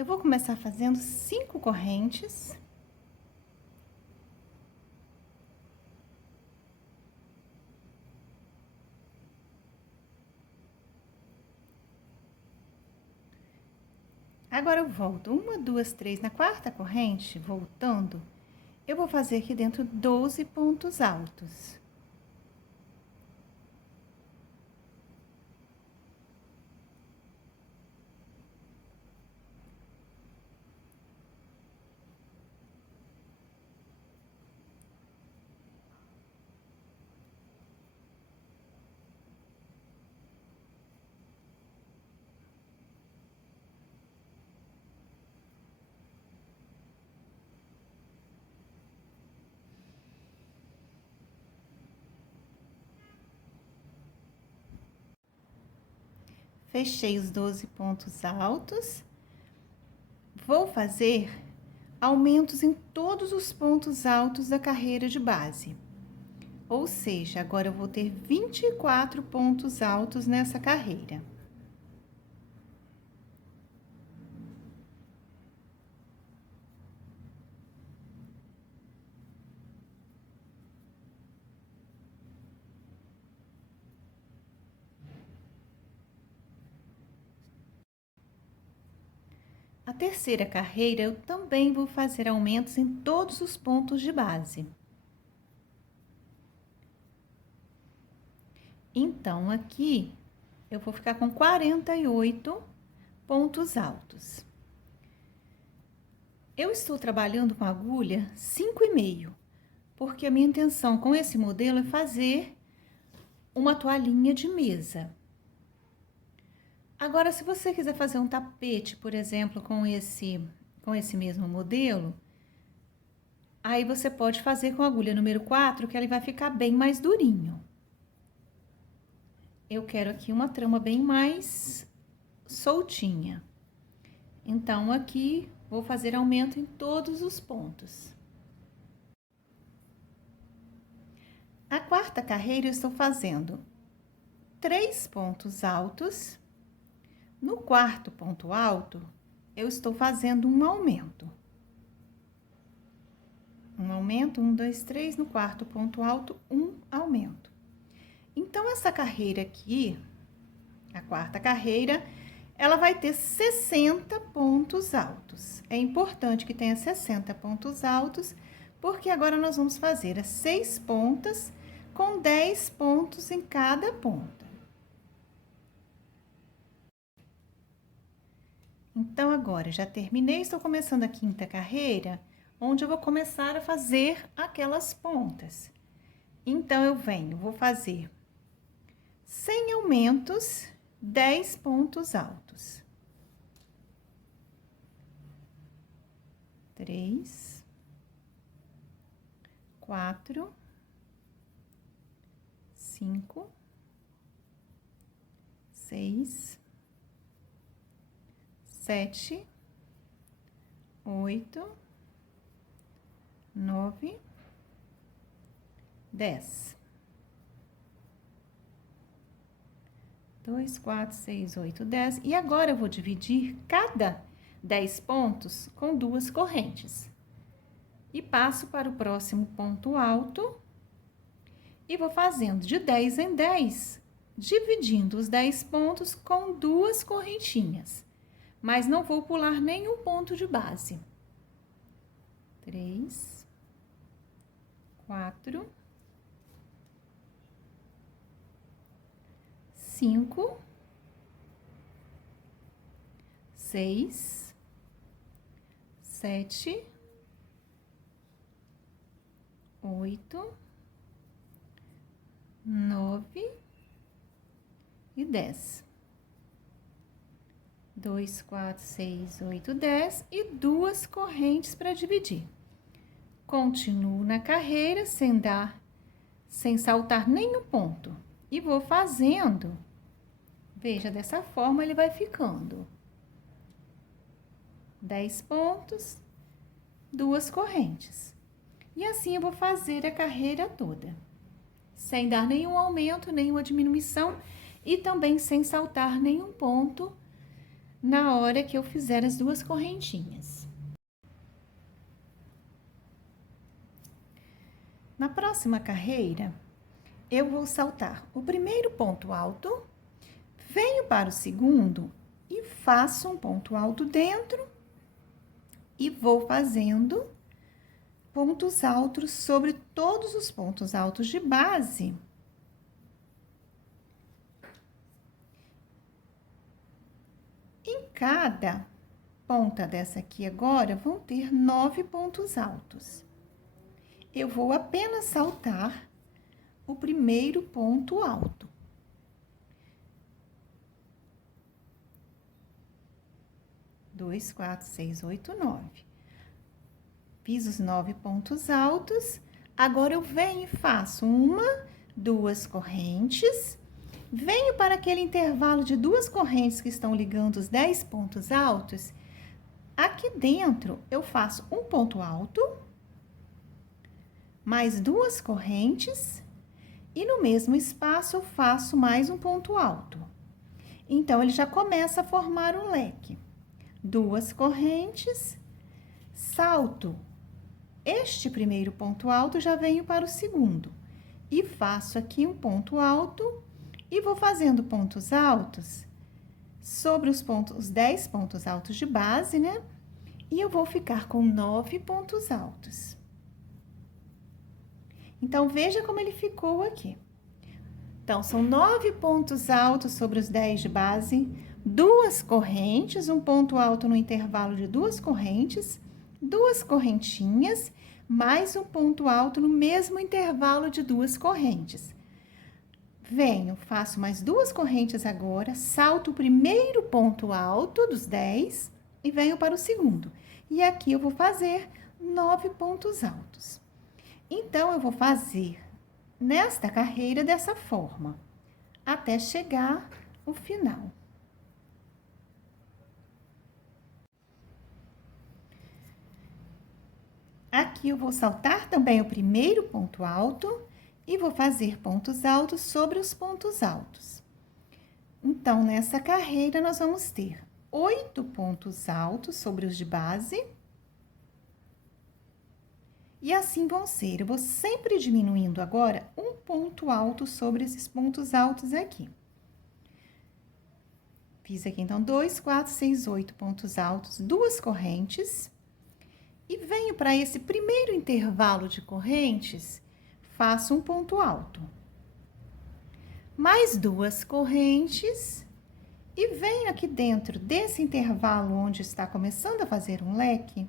Eu vou começar fazendo 5 correntes. Agora eu volto 1, 2, 3, na quarta corrente, voltando, eu vou fazer aqui dentro 12 pontos altos. Fechei os 12 pontos altos. Vou fazer aumentos em todos os pontos altos da carreira de base. Ou seja, agora eu vou ter 24 pontos altos nessa carreira. A terceira carreira, eu também vou fazer aumentos em todos os pontos de base. Então, aqui, eu vou ficar com 48 pontos altos. Eu estou trabalhando com agulha 5,5, porque a minha intenção com esse modelo é fazer uma toalhinha de mesa. Agora, se você quiser fazer um tapete, por exemplo, com esse mesmo modelo, aí você pode fazer com a agulha número 4, que ele vai ficar bem mais durinho. Eu quero aqui uma trama bem mais soltinha. Então, aqui, vou fazer aumento em todos os pontos. A quarta carreira, eu estou fazendo 3 pontos altos. No quarto ponto alto, eu estou fazendo um aumento. Um aumento, 1, 2, 3, no quarto ponto alto, um aumento. Então, essa carreira aqui, a quarta carreira, ela vai ter 60 pontos altos. É importante que tenha 60 pontos altos, porque agora nós vamos fazer as 6 pontas com 10 pontos em cada ponta. Então, agora, já terminei, estou começando a quinta carreira, onde eu vou começar a fazer aquelas pontas. Então, eu venho, vou fazer 100 aumentos, 10 pontos altos. 3, 4, 5, 6, 7, 8, 9, 10. 2, 4, 6, 8, 10. E agora eu vou dividir cada 10 pontos com 2 correntes. E passo para o próximo ponto alto e vou fazendo de 10 em 10, dividindo os 10 pontos com 2 correntinhas. Mas não vou pular nenhum ponto de base. 3, 4, 5, 6, 7, 8, 9 e 10. 2, 4, 6, 8, 10 e 2 correntes para dividir. Continuo na carreira sem saltar nenhum ponto. E vou fazendo, veja, dessa forma ele vai ficando. 10 pontos, 2 correntes. E assim eu vou fazer a carreira toda, sem dar nenhum aumento, nenhuma diminuição e também sem saltar nenhum ponto na hora que eu fizer as duas correntinhas. Na próxima carreira, eu vou saltar o primeiro ponto alto, venho para o segundo e faço um ponto alto dentro e vou fazendo pontos altos sobre todos os pontos altos de base. Em cada ponta dessa aqui agora, vão ter 9 pontos altos. Eu vou apenas saltar o primeiro ponto alto. Dois, quatro, seis, oito, 9. Fiz os 9 pontos altos. Agora, eu venho e faço uma, duas correntes. Venho para aquele intervalo de duas correntes que estão ligando os 10 pontos altos. Aqui dentro, eu faço um ponto alto, mais duas correntes, e no mesmo espaço eu faço mais um ponto alto. Então, ele já começa a formar um leque. Duas correntes, salto este primeiro ponto alto, já venho para o segundo. E faço aqui um ponto alto e vou fazendo pontos altos sobre os 10 pontos altos de base, né? E eu vou ficar com 9 pontos altos. Então, veja como ele ficou aqui. Então, são 9 pontos altos sobre os 10 de base, duas correntes, um ponto alto no intervalo de duas correntes, duas correntinhas, mais um ponto alto no mesmo intervalo de duas correntes. Venho, faço mais duas correntes agora, salto o primeiro ponto alto dos 10 e venho para o segundo. E aqui eu vou fazer 9 pontos altos. Então, eu vou fazer nesta carreira dessa forma, até chegar o final. Aqui eu vou saltar também o primeiro ponto alto e vou fazer pontos altos sobre os pontos altos. Então, nessa carreira, nós vamos ter 8 pontos altos sobre os de base. E assim vão ser. Eu vou sempre diminuindo agora um ponto alto sobre esses pontos altos aqui. Fiz aqui, então, 2, 4, 6, 8 pontos altos, duas correntes. E venho para esse primeiro intervalo de correntes, faço um ponto alto. Mais duas correntes. E venho aqui dentro desse intervalo onde está começando a fazer um leque,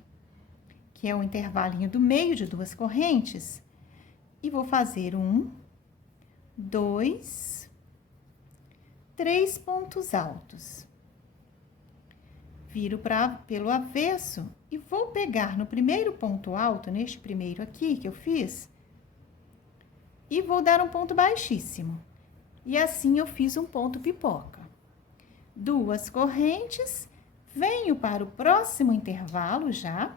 que é o intervalinho do meio de duas correntes, e vou fazer 1, 2, 3 pontos altos. Viro pelo avesso e vou pegar no primeiro ponto alto, neste primeiro aqui que eu fiz, e vou dar um ponto baixíssimo. E assim eu fiz um ponto pipoca. Duas correntes, venho para o próximo intervalo já,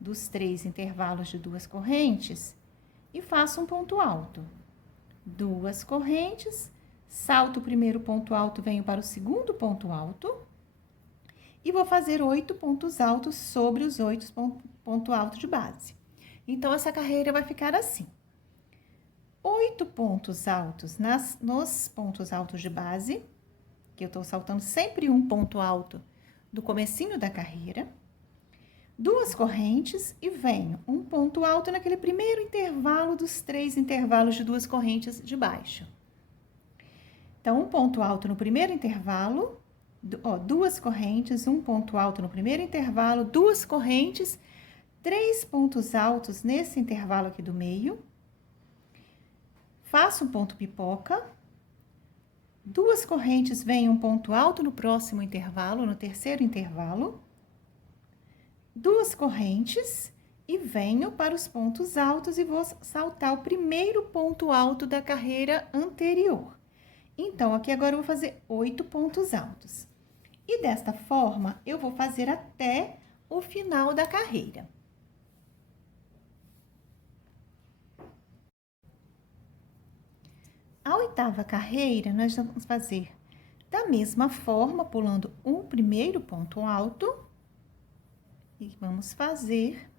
dos 3 intervalos de duas correntes, e faço um ponto alto. Duas correntes, salto o primeiro ponto alto, venho para o segundo ponto alto, e vou fazer 8 pontos altos sobre os 8 pontos altos de base. Então, essa carreira vai ficar assim. 8 pontos altos nos pontos altos de base, que eu tô saltando sempre um ponto alto do comecinho da carreira. Duas correntes e venho um ponto alto naquele primeiro intervalo dos 3 intervalos de duas correntes de baixo. Então, um ponto alto no primeiro intervalo, duas correntes, um ponto alto no primeiro intervalo, duas correntes, 3 pontos altos nesse intervalo aqui do meio. Faço um ponto pipoca. Duas correntes, vem um ponto alto no próximo intervalo, no terceiro intervalo. Duas correntes e venho para os pontos altos e vou saltar o primeiro ponto alto da carreira anterior. Então, aqui agora eu vou fazer 8 pontos altos. E desta forma, eu vou fazer até o final da carreira. A oitava carreira, nós vamos fazer Da mesma forma, pulando o primeiro ponto alto, e vamos fazer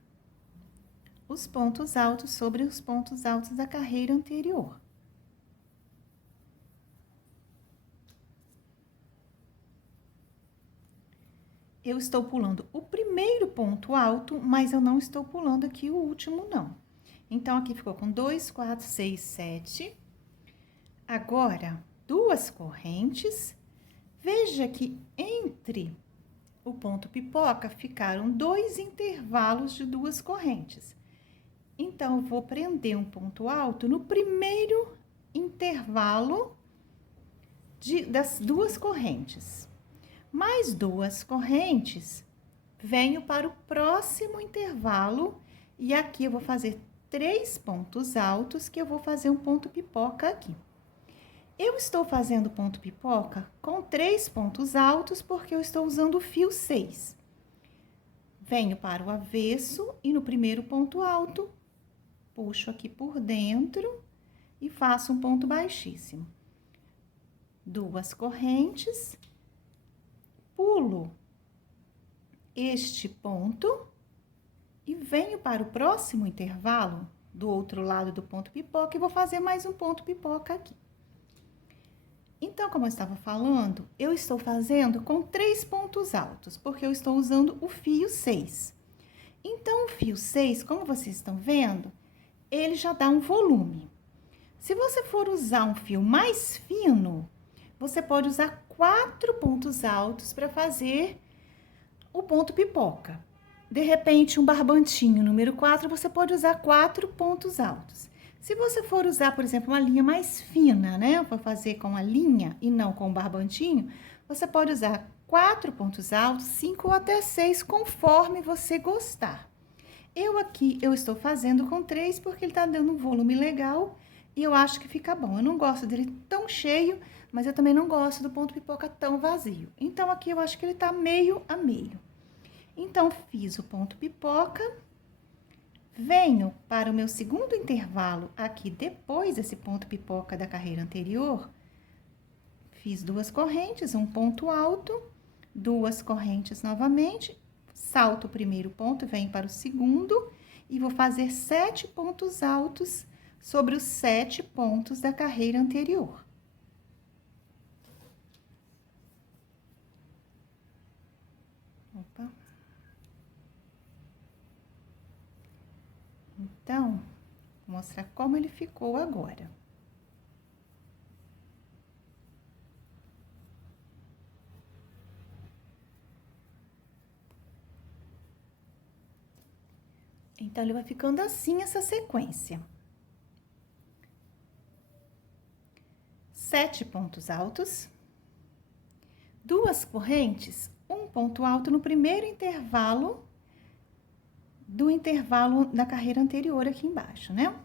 os pontos altos sobre os pontos altos da carreira anterior. Eu estou pulando o primeiro ponto alto, mas eu não estou pulando aqui o último, não. Então, aqui ficou com 2, 4, 6, 7. Agora, 2 correntes. Veja que entre o ponto pipoca ficaram 2 intervalos de 2 correntes. Então, eu vou prender um ponto alto no primeiro intervalo das 2 correntes. Mais 2 correntes, venho para o próximo intervalo e aqui eu vou fazer 3 pontos altos que eu vou fazer um ponto pipoca aqui. Eu estou fazendo ponto pipoca com 3 pontos altos porque eu estou usando o fio 6. Venho para o avesso e no primeiro ponto alto, puxo aqui por dentro e faço um ponto baixíssimo. 2 correntes, pulo este ponto e venho para o próximo intervalo do outro lado do ponto pipoca e vou fazer mais um ponto pipoca aqui. Então, como eu estava falando, eu estou fazendo com 3 pontos altos, porque eu estou usando o fio 6. Então, o fio 6, como vocês estão vendo, ele já dá um volume. Se você for usar um fio mais fino, você pode usar 4 pontos altos para fazer o ponto pipoca. De repente, um barbantinho número 4, você pode usar 4 pontos altos. Se você for usar, por exemplo, uma linha mais fina, né? Para fazer com a linha e não com o barbantinho, você pode usar 4 pontos altos, 5 ou até 6, conforme você gostar. Eu estou fazendo com 3 porque ele tá dando um volume legal e eu acho que fica bom. Eu não gosto dele tão cheio, mas eu também não gosto do ponto pipoca tão vazio. Então, aqui eu acho que ele tá meio a meio. Então, fiz o ponto pipoca, venho para o meu segundo intervalo aqui depois desse ponto pipoca da carreira anterior, fiz 2 correntes, um ponto alto, 2 correntes novamente, salto o primeiro ponto, venho para o segundo e vou fazer 7 pontos altos sobre os 7 pontos da carreira anterior. Opa. Então, vou mostrar como ele ficou agora. Então, ele vai ficando assim, essa sequência. 7 pontos altos, 2 correntes, um ponto alto no primeiro intervalo do intervalo da carreira anterior aqui embaixo, né?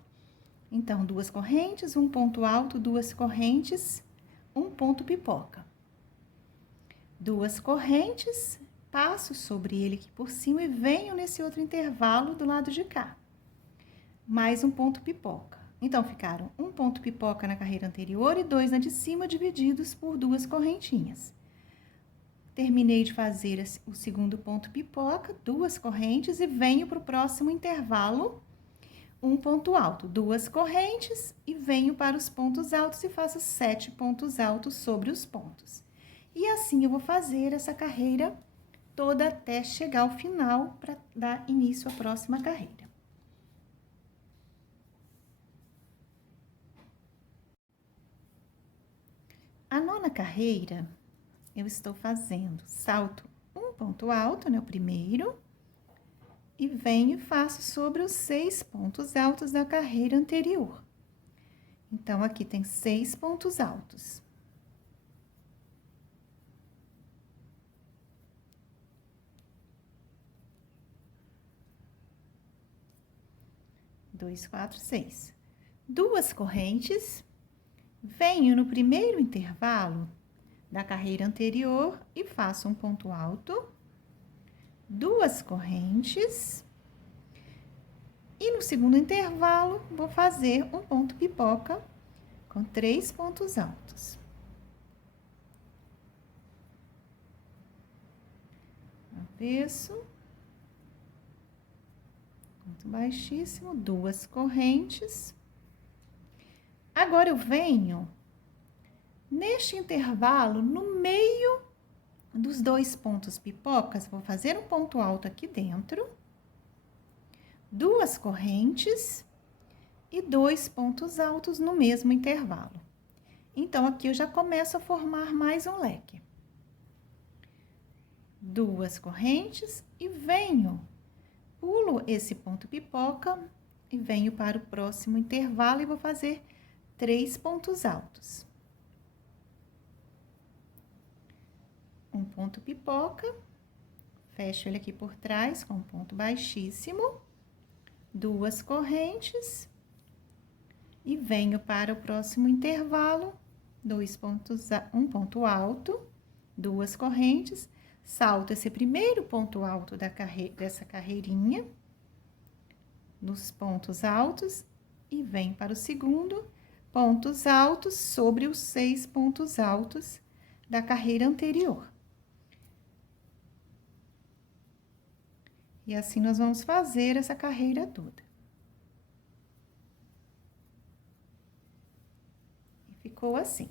Então, 2 correntes, um ponto alto, 2 correntes, um ponto pipoca. 2 correntes, passo sobre ele aqui por cima e venho nesse outro intervalo do lado de cá. Mais um ponto pipoca. Então, ficaram um ponto pipoca na carreira anterior e 2 na de cima, divididos por 2 correntinhas. Terminei de fazer o segundo ponto pipoca, 2 correntes e venho para o próximo intervalo, um ponto alto, 2 correntes e venho para os pontos altos e faço 7 pontos altos sobre os pontos. E assim eu vou fazer essa carreira toda até chegar ao final para dar início à próxima carreira. A 9ª carreira, eu estou fazendo salto um ponto alto, né, o primeiro, e venho e faço sobre os 6 pontos altos da carreira anterior. Então, aqui tem 6 pontos altos. Dois, 4, 6. 2 correntes, venho no primeiro intervalo da carreira anterior e faço um ponto alto, 2 correntes, e no segundo intervalo vou fazer um ponto pipoca com 3 pontos altos. avesso, ponto baixíssimo, 2 correntes. Agora, eu venho neste intervalo, no meio dos 2 pontos pipocas, vou fazer um ponto alto aqui dentro, 2 correntes e 2 pontos altos no mesmo intervalo. Então, aqui eu já começo a formar mais um leque. 2 correntes e venho, pulo esse ponto pipoca e venho para o próximo intervalo e vou fazer 3 pontos altos. Um ponto pipoca, fecho ele aqui por trás com um ponto baixíssimo, 2 correntes e venho para o próximo intervalo, um ponto alto, 2 correntes, salto esse primeiro ponto alto dessa carreirinha, nos pontos altos e venho para o segundo, pontos altos sobre os 6 pontos altos da carreira anterior. E assim nós vamos fazer essa carreira toda. E ficou assim.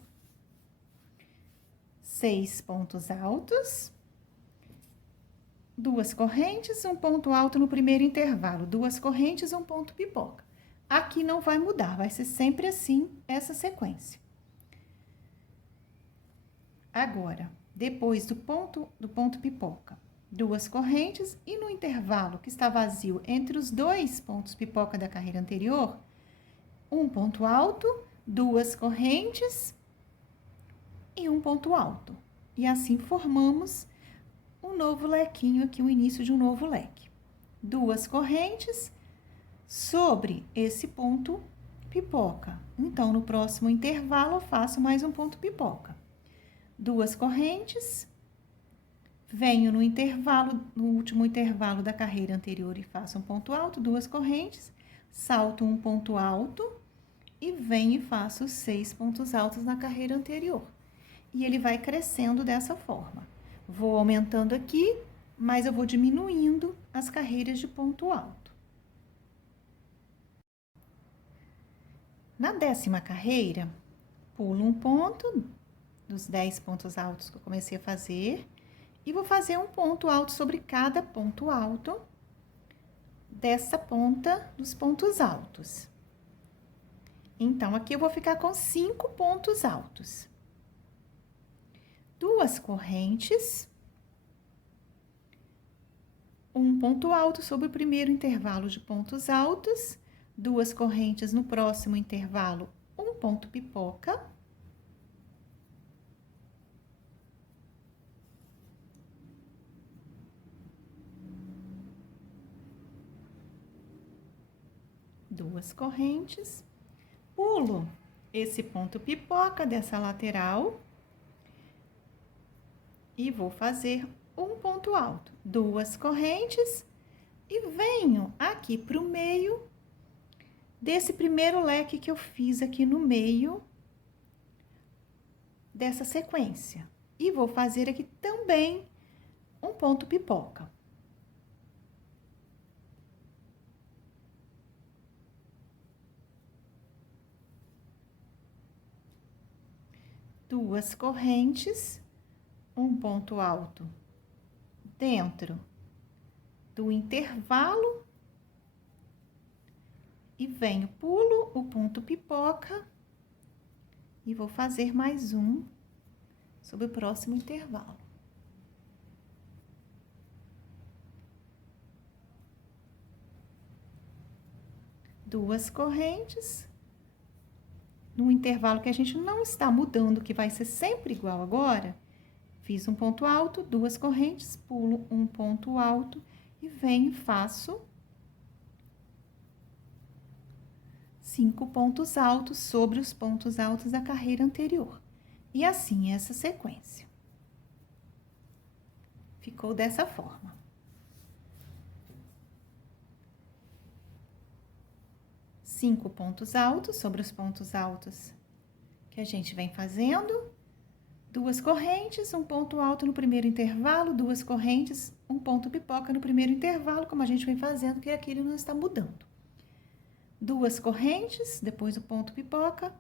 6 pontos altos, 2 correntes, um ponto alto no primeiro intervalo, 2 correntes, um ponto pipoca. Aqui não vai mudar, vai ser sempre assim, essa sequência. Agora, depois do ponto pipoca, 2 correntes e no intervalo que está vazio entre os 2 pontos pipoca da carreira anterior, um ponto alto, 2 correntes e um ponto alto. E assim formamos um novo lequinho aqui, o início de um novo leque. 2 correntes sobre esse ponto pipoca. Então, no próximo intervalo, eu faço mais um ponto pipoca. 2 correntes, venho no intervalo, no último intervalo da carreira anterior e faço um ponto alto, 2 correntes, salto um ponto alto e venho e faço 6 pontos altos na carreira anterior. E ele vai crescendo dessa forma. Vou aumentando aqui, mas eu vou diminuindo as carreiras de ponto alto. Na 10ª carreira, pulo um ponto dos 10 pontos altos que eu comecei a fazer e vou fazer um ponto alto sobre cada ponto alto dessa ponta dos pontos altos. Então, aqui eu vou ficar com 5 pontos altos. 2 correntes, um ponto alto sobre o primeiro intervalo de pontos altos, 2 correntes no próximo intervalo, um ponto pipoca. Duas correntes, pulo esse ponto pipoca dessa lateral e vou fazer um ponto alto, 2 correntes e venho aqui para o meio desse primeiro leque que eu fiz aqui no meio dessa sequência. E vou fazer aqui também um ponto pipoca. Duas correntes, um ponto alto dentro do intervalo e venho, pulo o ponto pipoca e vou fazer mais um sobre o próximo intervalo. Duas correntes, no intervalo que a gente não está mudando, que vai ser sempre igual agora, fiz um ponto alto, duas correntes, pulo um ponto alto e venho e faço 5 pontos altos sobre os pontos altos da carreira anterior. E assim essa sequência. Ficou dessa forma. Cinco pontos altos sobre os pontos altos que a gente vem fazendo. duas correntes, um ponto alto no primeiro intervalo, duas correntes, um ponto pipoca no primeiro intervalo, como a gente vem fazendo, que aquilo não está mudando. Duas correntes, depois o ponto pipoca.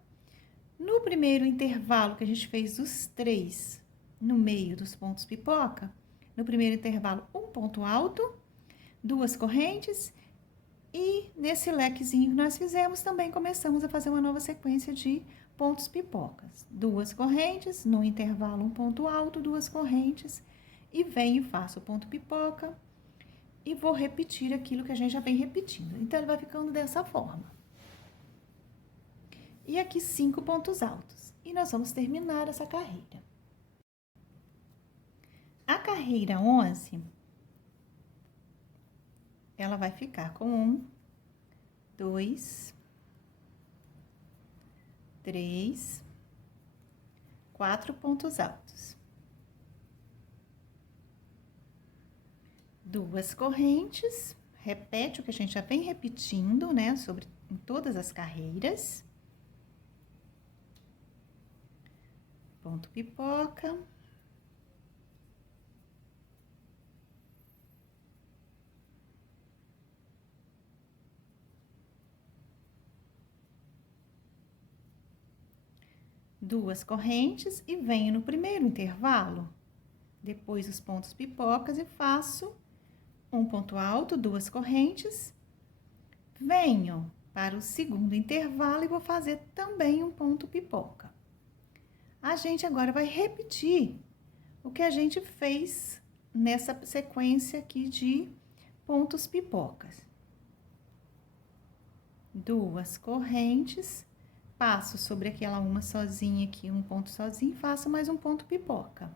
No primeiro intervalo que a gente fez os 3 no meio dos pontos pipoca, no primeiro intervalo, um ponto alto, duas correntes, e nesse lequezinho que nós fizemos, também começamos a fazer uma nova sequência de pontos pipocas. Duas correntes, no intervalo um ponto alto, duas correntes, e venho e faço o ponto pipoca, e vou repetir aquilo que a gente já vem repetindo. Então, ele vai ficando dessa forma. E aqui 5 pontos altos. E nós vamos terminar essa carreira. A carreira 11, ela vai ficar com 1, 2, 3, 4 pontos altos. Duas correntes, repete o que a gente já vem repetindo, né, em todas as carreiras. Ponto pipoca. Duas correntes e venho no primeiro intervalo, depois os pontos pipocas e faço um ponto alto, duas correntes, venho para o segundo intervalo e vou fazer também um ponto pipoca. A gente agora vai repetir o que a gente fez nessa sequência aqui de pontos pipocas. Duas correntes, passo sobre aquela uma sozinha aqui, um ponto sozinho, faço mais um ponto pipoca.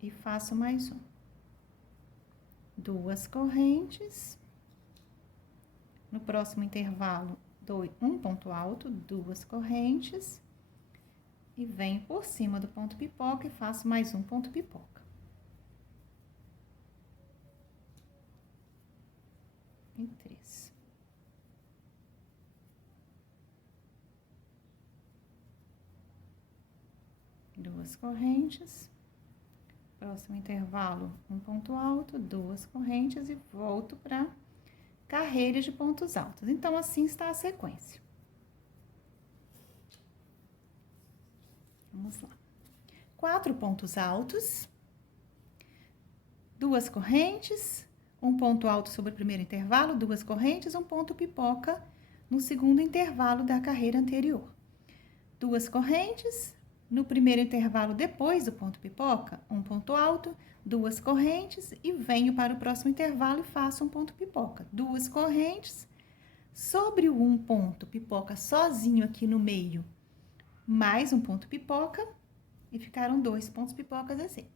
E faço mais um. Duas correntes. No próximo intervalo, dou um ponto alto, duas correntes. E venho por cima do ponto pipoca e faço mais um ponto pipoca. E 3. Duas correntes. Próximo intervalo, um ponto alto, duas correntes e volto para carreira de pontos altos. Então, assim está a sequência. Vamos lá. 4 pontos altos, duas correntes, um ponto alto sobre o primeiro intervalo, duas correntes, um ponto pipoca no segundo intervalo da carreira anterior. Duas correntes. No primeiro intervalo, depois do ponto pipoca, um ponto alto, duas correntes e venho para o próximo intervalo e faço um ponto pipoca. Duas correntes, sobre o um ponto pipoca sozinho aqui no meio, mais um ponto pipoca e ficaram 2 pontos pipocas assim.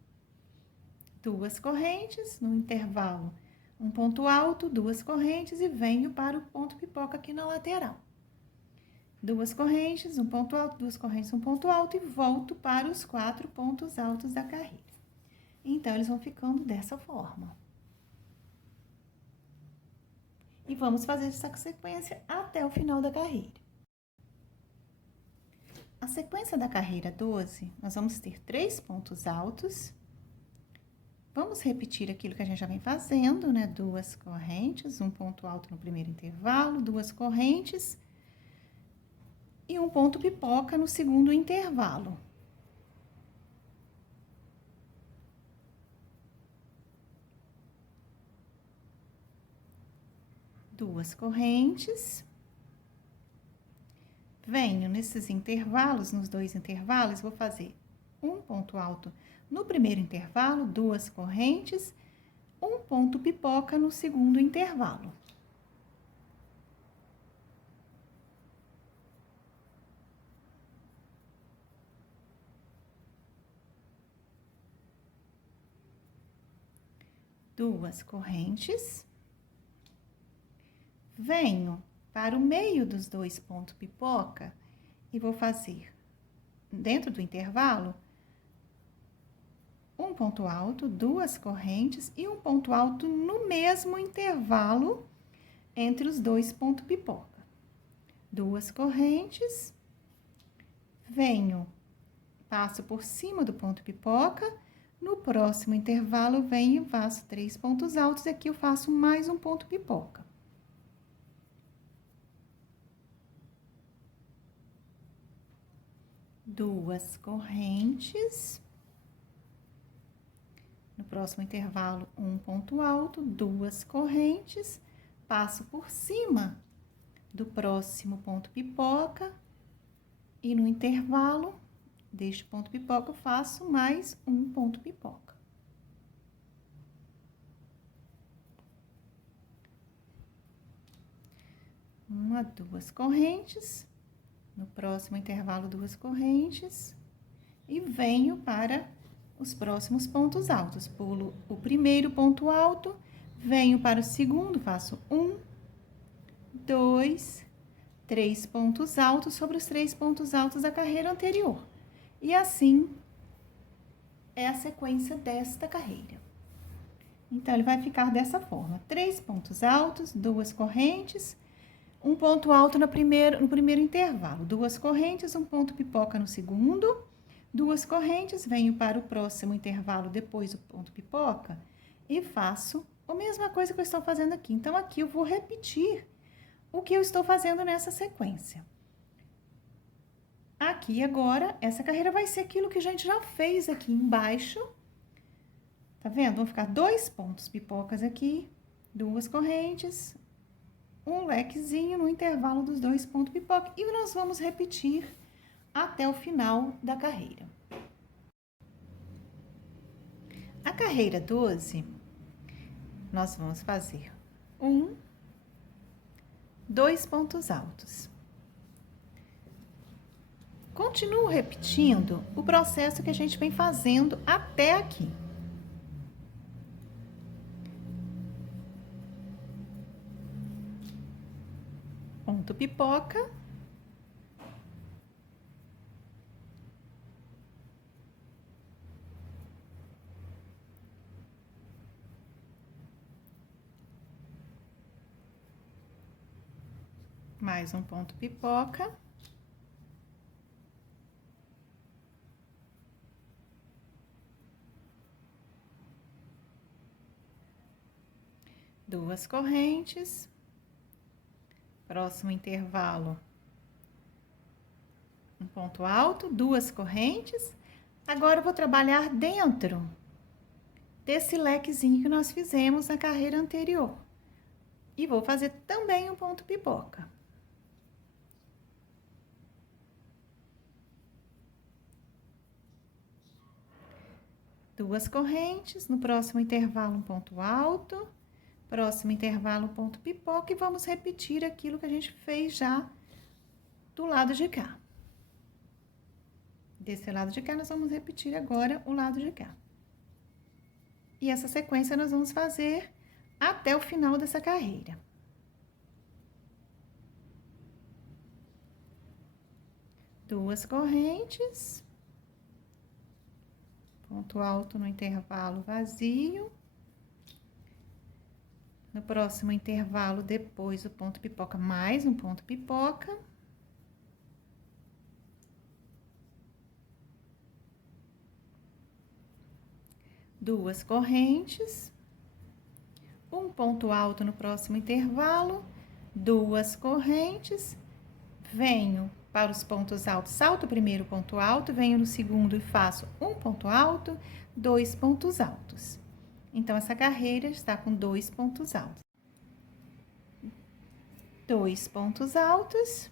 Duas correntes, no intervalo, um ponto alto, duas correntes e venho para o ponto pipoca aqui na lateral. Duas correntes, um ponto alto, duas correntes, um ponto alto e volto para os 4 pontos altos da carreira. Então, eles vão ficando dessa forma. E vamos fazer essa sequência até o final da carreira. A sequência da carreira 12, nós vamos ter 3 pontos altos. Vamos repetir aquilo que a gente já vem fazendo, né? Duas correntes, um ponto alto no primeiro intervalo, duas correntes e um ponto pipoca no segundo intervalo. Duas correntes. Venho nesses intervalos, nos 2 intervalos, vou fazer um ponto alto no primeiro intervalo, duas correntes, um ponto pipoca no segundo intervalo. Duas correntes, venho para o meio dos 2 pontos pipoca e vou fazer, dentro do intervalo, um ponto alto, duas correntes e um ponto alto no mesmo intervalo entre os 2 pontos pipoca. Duas correntes, venho, passo por cima do ponto pipoca, no próximo intervalo venho, faço 3 pontos altos, e aqui eu faço mais um ponto pipoca. Duas correntes. No próximo intervalo, um ponto alto, duas correntes, passo por cima do próximo ponto pipoca e no intervalo deste ponto pipoca eu faço mais um ponto pipoca. Uma, duas correntes, no próximo intervalo duas correntes e venho para os próximos pontos altos. Pulo o primeiro ponto alto, venho para o segundo, faço um, dois, 3 pontos altos sobre os 3 pontos altos da carreira anterior. E assim é a sequência desta carreira. Então, ele vai ficar dessa forma: 3 pontos altos, 2 correntes, um ponto alto no primeiro intervalo, 2 correntes, um ponto pipoca no segundo, 2 correntes, venho para o próximo intervalo depois do ponto pipoca e faço a mesma coisa que eu estou fazendo aqui. Então, aqui eu vou repetir o que eu estou fazendo nessa sequência. Aqui agora, essa carreira vai ser aquilo que a gente já fez aqui embaixo. Tá vendo? Vão ficar 2 pontos pipocas aqui, 2 correntes, um lequezinho no intervalo dos 2 pontos pipoca. E nós vamos repetir até o final da carreira. A carreira 12, nós vamos fazer 2 pontos altos. Continuo repetindo o processo que a gente vem fazendo até aqui. Ponto pipoca. Mais um ponto pipoca. Duas correntes. Próximo intervalo, um ponto alto, 2 correntes. Agora, eu vou trabalhar dentro desse lequezinho que nós fizemos na carreira anterior. E vou fazer também um ponto pipoca. Duas correntes, no próximo intervalo, um ponto alto. Próximo intervalo, ponto pipoca, e vamos repetir aquilo que a gente fez já do lado de cá. Desse lado de cá, nós vamos repetir agora o lado de cá. E essa sequência nós vamos fazer até o final dessa carreira. Duas correntes. Ponto alto no intervalo vazio. No próximo intervalo, depois do ponto pipoca, mais um ponto pipoca. Duas correntes. Um ponto alto no próximo intervalo. Duas correntes. Venho para os pontos altos, salto o primeiro ponto alto, venho no segundo e faço um ponto alto, 2 pontos altos. Então, essa carreira está com 2 pontos altos. 2 pontos altos.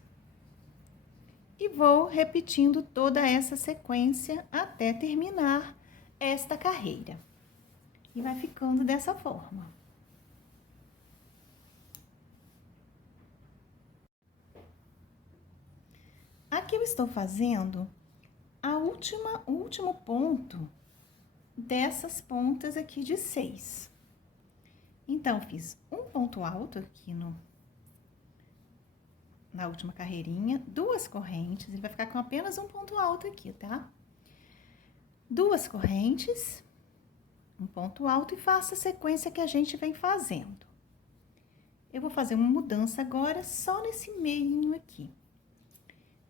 E vou repetindo toda essa sequência até terminar esta carreira. E vai ficando dessa forma. Aqui eu estou fazendo o último ponto dessas pontas aqui de 6. Então, fiz um ponto alto aqui na última carreirinha, 2 correntes, ele vai ficar com apenas um ponto alto aqui, tá? 2 correntes, um ponto alto e faço a sequência que a gente vem fazendo. Eu vou fazer uma mudança agora só nesse meinho aqui.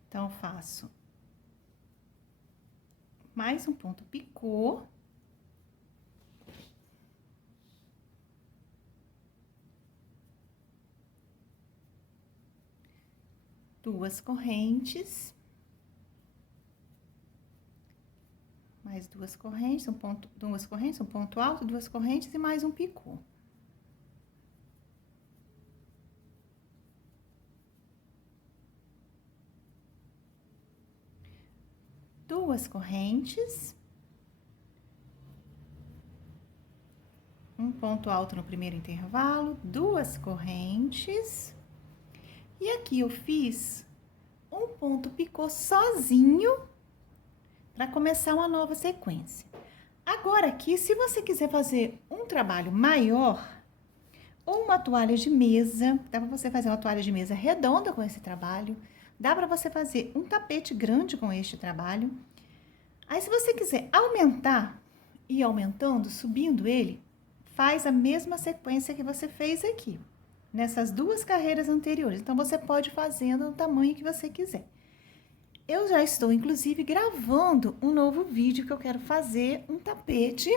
Então, eu faço mais um ponto picô. Duas correntes. Mais duas correntes, um ponto alto, duas correntes e mais um picô. Duas correntes. Um ponto alto no primeiro intervalo, duas correntes. E aqui eu fiz um ponto picô sozinho para começar uma nova sequência. Agora aqui, se você quiser fazer um trabalho maior, ou uma toalha de mesa, dá para você fazer uma toalha de mesa redonda com esse trabalho, dá para você fazer um tapete grande com este trabalho. Aí, se você quiser aumentar, e aumentando, subindo ele, faz a mesma sequência que você fez aqui, nessas duas carreiras anteriores. Então, você pode fazer no tamanho que você quiser. Eu já estou, inclusive, gravando um novo vídeo que eu quero fazer um tapete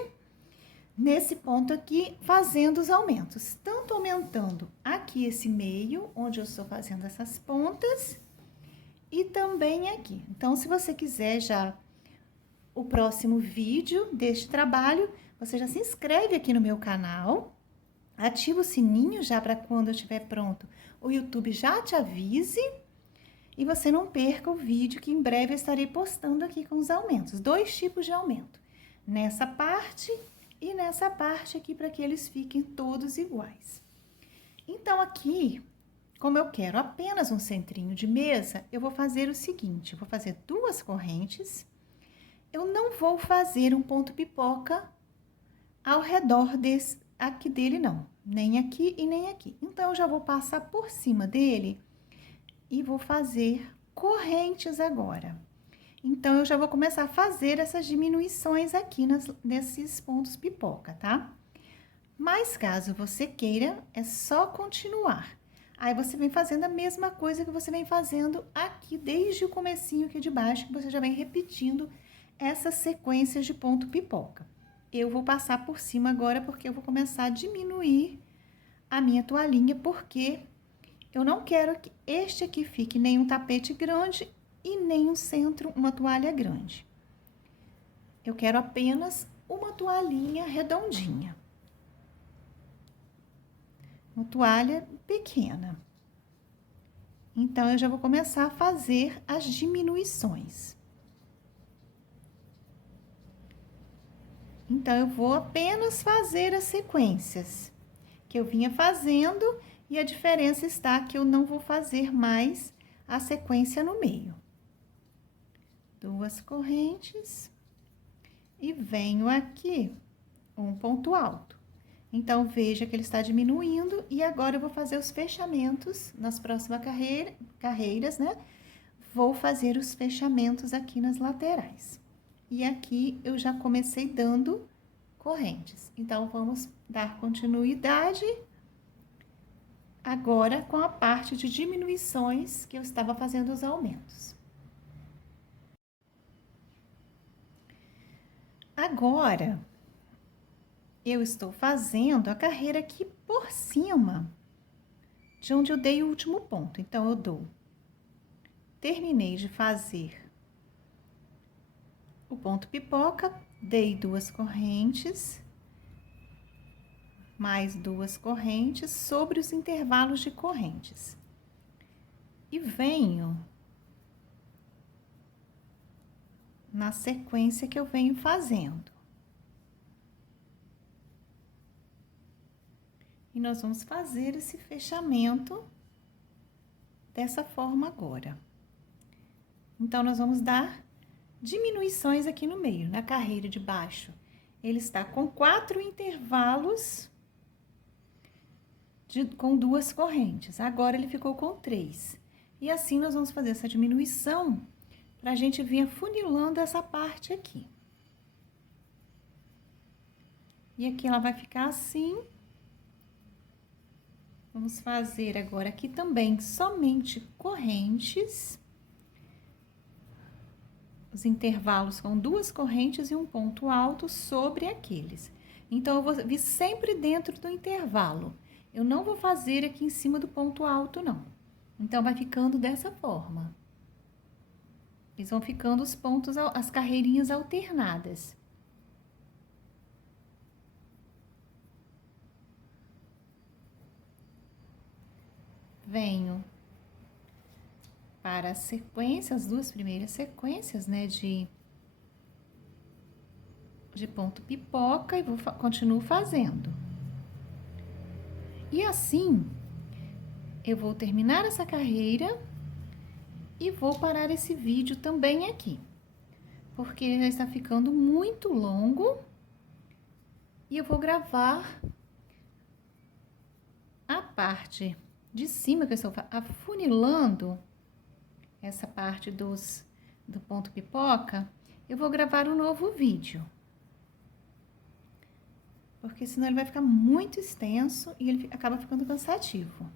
nesse ponto aqui, fazendo os aumentos. Tanto aumentando aqui esse meio, onde eu estou fazendo essas pontas, e também aqui. Então, se você quiser já o próximo vídeo deste trabalho, você já se inscreve aqui no meu canal, ativa o sininho já para quando eu estiver pronto, o YouTube já te avise. E você não perca o vídeo que em breve eu estarei postando aqui com os aumentos. Dois tipos de aumento. Nessa parte e nessa parte aqui, para que eles fiquem todos iguais. Então, aqui, como eu quero apenas um centrinho de mesa, eu vou fazer o seguinte. Eu vou fazer duas correntes. Eu não vou fazer um ponto pipoca ao redor aqui dele, não. Nem aqui e nem aqui. Então, eu já vou passar por cima dele e vou fazer correntes agora. Então, eu já vou começar a fazer essas diminuições aqui nesses pontos pipoca, tá? Mas, caso você queira, é só continuar. Aí, você vem fazendo a mesma coisa que você vem fazendo aqui, desde o comecinho aqui de baixo, que você já vem repetindo essas sequências de ponto pipoca. Eu vou passar por cima agora, porque eu vou começar a diminuir a minha toalhinha, porque eu não quero que este aqui fique nem um tapete grande e nem um centro, uma toalha grande. Eu quero apenas uma toalhinha redondinha. Uma toalha pequena. Então, eu já vou começar a fazer as diminuições. Então, eu vou apenas fazer as sequências que eu vinha fazendo. E a diferença está que eu não vou fazer mais a sequência no meio. Duas correntes. E venho aqui, um ponto alto. Então, veja que ele está diminuindo. E agora, eu vou fazer os fechamentos nas próximas carreiras, né? Vou fazer os fechamentos aqui nas laterais. E aqui, eu já comecei dando correntes. Então, vamos dar continuidade agora com a parte de diminuições que eu estava fazendo os aumentos. Agora, eu estou fazendo a carreira aqui por cima, de onde eu dei o último ponto. Então, eu terminei de fazer o ponto pipoca, dei duas correntes, mais duas correntes sobre os intervalos de correntes. E venho na sequência que eu venho fazendo. E nós vamos fazer esse fechamento dessa forma agora. Então, nós vamos dar diminuições aqui no meio, na carreira de baixo. Ele está com 4 intervalos com duas correntes. Agora, ele ficou com 3. E assim, nós vamos fazer essa diminuição para a gente vir afunilando essa parte aqui. E aqui ela vai ficar assim. Vamos fazer agora aqui também somente correntes. os intervalos com duas correntes e um ponto alto sobre aqueles. Então, eu vou vir sempre dentro do intervalo. Eu não vou fazer aqui em cima do ponto alto, não. Então, vai ficando dessa forma. Eles vão ficando os pontos, as carreirinhas alternadas. Venho para a sequência, as duas primeiras sequências, né, de ponto pipoca e continuo fazendo. E assim, eu vou terminar essa carreira e vou parar esse vídeo também aqui, porque ele já está ficando muito longo e eu vou gravar a parte de cima que eu estou afunilando, essa parte do ponto pipoca, eu vou gravar um novo vídeo. Porque senão ele vai ficar muito extenso e ele acaba ficando cansativo.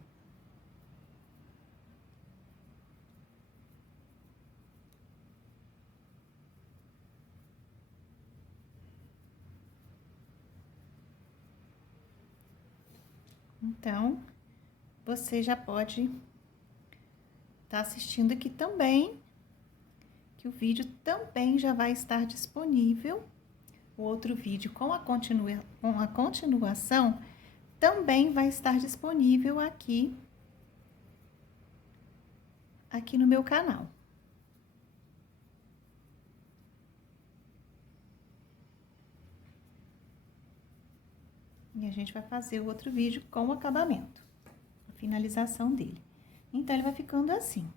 Então, você já pode estar assistindo aqui também, que o vídeo também já vai estar disponível. O outro vídeo com a continuação também vai estar disponível aqui no meu canal. E a gente vai fazer o outro vídeo com o acabamento, a finalização dele. Então, ele vai ficando assim.